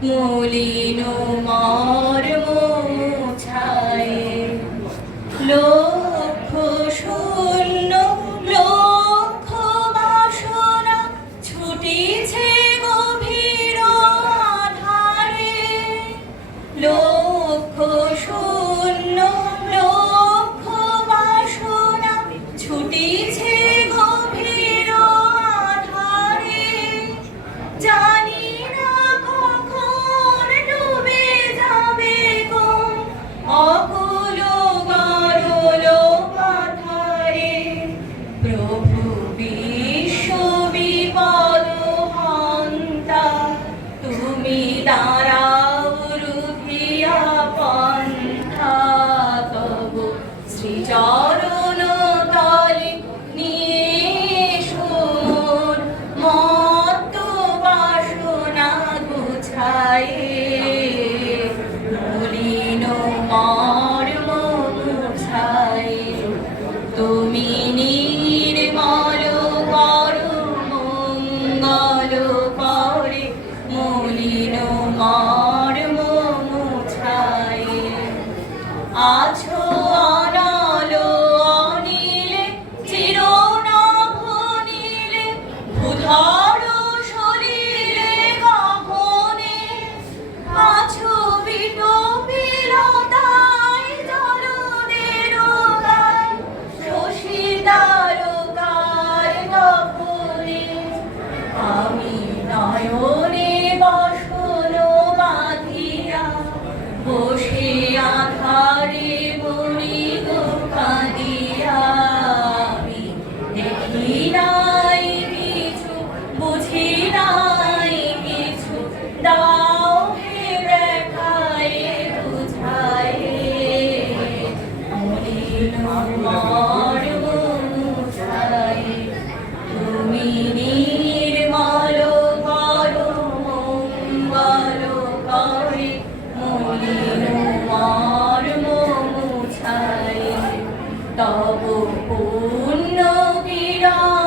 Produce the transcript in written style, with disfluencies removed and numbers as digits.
মলিন মর্ম মুছায়ে লক্ষ শূন্য লক্ষ বাসনা ছুটিছে গভীর আধারে লক্ষ শূন্য লক্ষ বাসনা ছুটিছে গভীর আধারে জানি না কখন ডুবে যাবে কোন অকুল গরল পাথারে প্রভু বিশ্ব বিপদ হন্তা তুমি দাঁড়াও রুধিয়া পন্থা তব শ্রীচরণ তলে নিয়ে মোর মত্ত বাসনা গুছায়ে মলিন মর্ম মুছায়ে তুমি নির্মল করো মঙ্গল করে মলিন মর্ম মুছায়ে আছো অনল অনিলে চিরনভ নীলে ভূধর শরীরে গহনে আছো বিটপিলতায় জলদের গায় শশী তারকার তপনে আমি নয়নে বসন বাঁধিয়া বসে আধারে বলি গো কাঁদিয়া আমি দেখি নাই কিছু বুঝি নাই কিছু দাও হে দেখায় বুঝায়ে মলিন মর্ম মুছায়ে তুমি নির্মল করো মঙ্গল করে মলিন মর্ম মুছায়ে তব পুণ্য কিরণ